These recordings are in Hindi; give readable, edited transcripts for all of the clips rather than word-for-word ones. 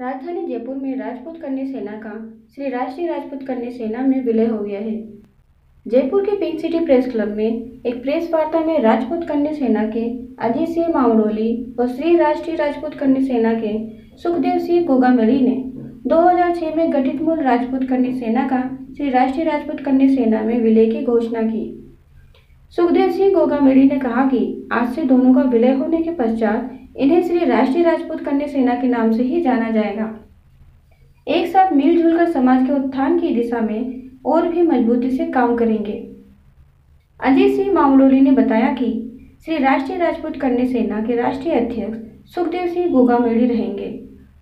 राजधानी जयपुर में राजपूत कन्या सेना का श्री राष्ट्रीय राजपूत कन्या सेना में विलय हो गया है। जयपुर के पिंक सिटी प्रेस क्लब में एक प्रेस वार्ता में राजपूत कन्या सेना के अजीत सिंह मामडोली और श्री राष्ट्रीय राजपूत कन्या सेना के सुखदेव सिंह गोगामेड़ी ने 2006 में गठित मूल राजपूत कन्या सेना का श्री राष्ट्रीय राजपूत कन्या सेना में विलय की घोषणा की। सुखदेव सिंह गोगामेड़ी ने कहा कि आज से दोनों का विलय होने के पश्चात इन्हें श्री राष्ट्रीय राजपूत कन्या सेना के नाम से ही जाना जाएगा। एक साथ मिलजुल कर समाज के उत्थान की दिशा में और भी मजबूती से काम करेंगे। अजीत सिंह मामडोली ने बताया कि श्री राष्ट्रीय राजपूत कन्या सेना के राष्ट्रीय अध्यक्ष सुखदेव सिंह गोगामेड़ी रहेंगे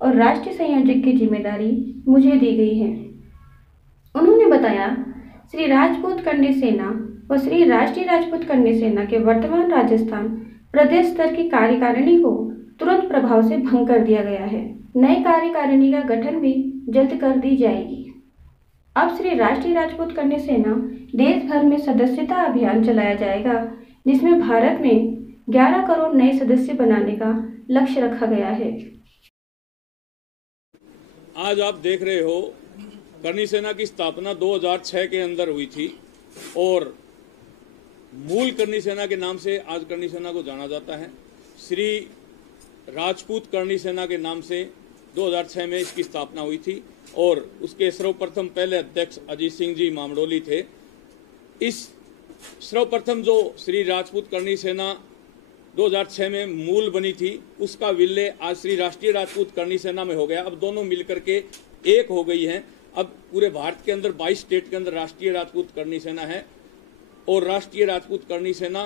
और राष्ट्रीय संयोजक की जिम्मेदारी मुझे दी गई है। उन्होंने बताया, श्री राजपूत कन्या सेना व श्री राष्ट्रीय राजपूत कन्या सेना के वर्तमान राजस्थान प्रदेश स्तर की कार्यकारिणी को तुरंत प्रभाव से भंग कर दिया गया है। नई कार्यकारिणी का गठन भी जल्द कर दी जाएगी। अब श्री राष्ट्रीय राजपूत कन्या सेना देश भर में सदस्यता अभियान चलाया जाएगा, जिसमें भारत में 11 करोड़ नए सदस्य बनाने का लक्ष्य रखा गया है। आज आप देख रहे हो, कन्या सेना की स्थापना 2006 के अंदर हुई थी और मूल कन्या सेना के नाम से आज कन्या सेना को जाना जाता है। श्री राजपूत कन्या सेना के नाम से 2006 में इसकी स्थापना हुई थी और उसके सर्वप्रथम पहले अध्यक्ष अजीत सिंह जी मामडोली थे। इस सर्वप्रथम जो श्री राजपूत कन्या सेना 2006 में मूल बनी थी, उसका विलय आज श्री राष्ट्रीय राजपूत कन्या सेना में हो गया। अब दोनों मिलकर के एक हो गई हैं। अब पूरे भारत के अंदर 22 स्टेट के अंदर राष्ट्रीय राजपूत कन्या सेना है और राष्ट्रीय राजपूत कन्या सेना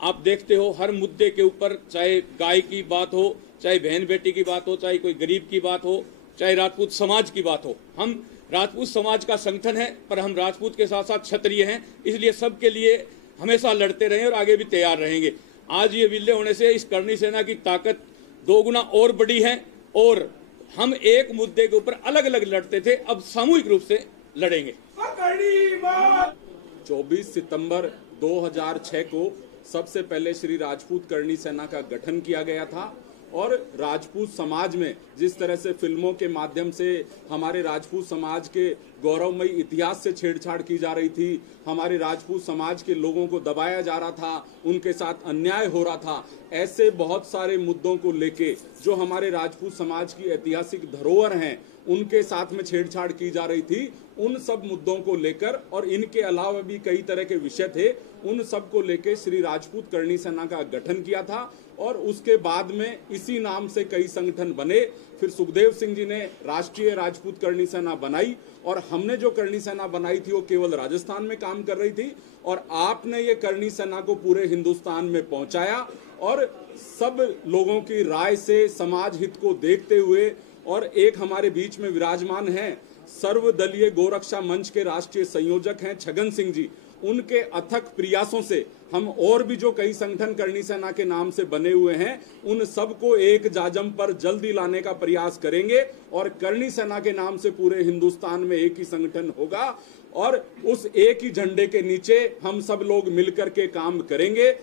आप देखते हो हर मुद्दे के ऊपर, चाहे गाय की बात हो, चाहे बहन बेटी की बात हो, चाहे कोई गरीब की बात हो, चाहे राजपूत समाज की बात हो। हम राजपूत समाज का संगठन है, पर हम राजपूत के साथ साथ क्षत्रिय हैं, इसलिए सबके लिए हमेशा लड़ते रहे और आगे भी तैयार रहेंगे। आज ये विलय होने से इस कन्या सेना की ताकत 2 गुना और बढ़ी है और हम एक मुद्दे के ऊपर अलग अलग लड़ते थे, अब सामूहिक रूप से लड़ेंगे। 24 सितंबर 2006 को सबसे पहले श्री राजपूत कन्या सेना का गठन किया गया था और राजपूत समाज में जिस तरह से फिल्मों के माध्यम से हमारे राजपूत समाज के गौरवमयी इतिहास से छेड़छाड़ की जा रही थी, हमारे राजपूत समाज के लोगों को दबाया जा रहा था, उनके साथ अन्याय हो रहा था, ऐसे बहुत सारे मुद्दों को लेके जो हमारे राजपूत समाज की ऐतिहासिक धरोहर हैं उनके साथ में छेड़छाड़ की जा रही थी, उन सब मुद्दों को लेकर और इनके अलावा भी कई तरह के विषय थे, उन सब को लेकर श्री राजपूत कन्या सेना का गठन किया था और उसके बाद में इसी नाम से कई संगठन बने। फिर सुखदेव सिंह जी ने राष्ट्रीय राजपूत कन्या सेना बनाई और हमने जो कन्या सेना बनाई थी वो केवल राजस्थान में काम कर रही थी और आपने ये कन्या सेना को पूरे हिंदुस्तान में पहुंचाया और सब लोगों की राय से समाज हित को देखते हुए और एक हमारे बीच में विराजमान हैं सर्वदलीय गोरक्षा मंच के राष्ट्रीय संयोजक हैं छगन सिंह जी, उनके अथक प्रयासों से हम और भी जो कई संगठन कन्या सेना के नाम से बने हुए हैं उन सबको एक जाजम पर जल्दी लाने का प्रयास करेंगे और कन्या सेना के नाम से पूरे हिंदुस्तान में एक ही संगठन होगा और उस एक ही झंडे के नीचे हम सब लोग मिलकर के काम करेंगे।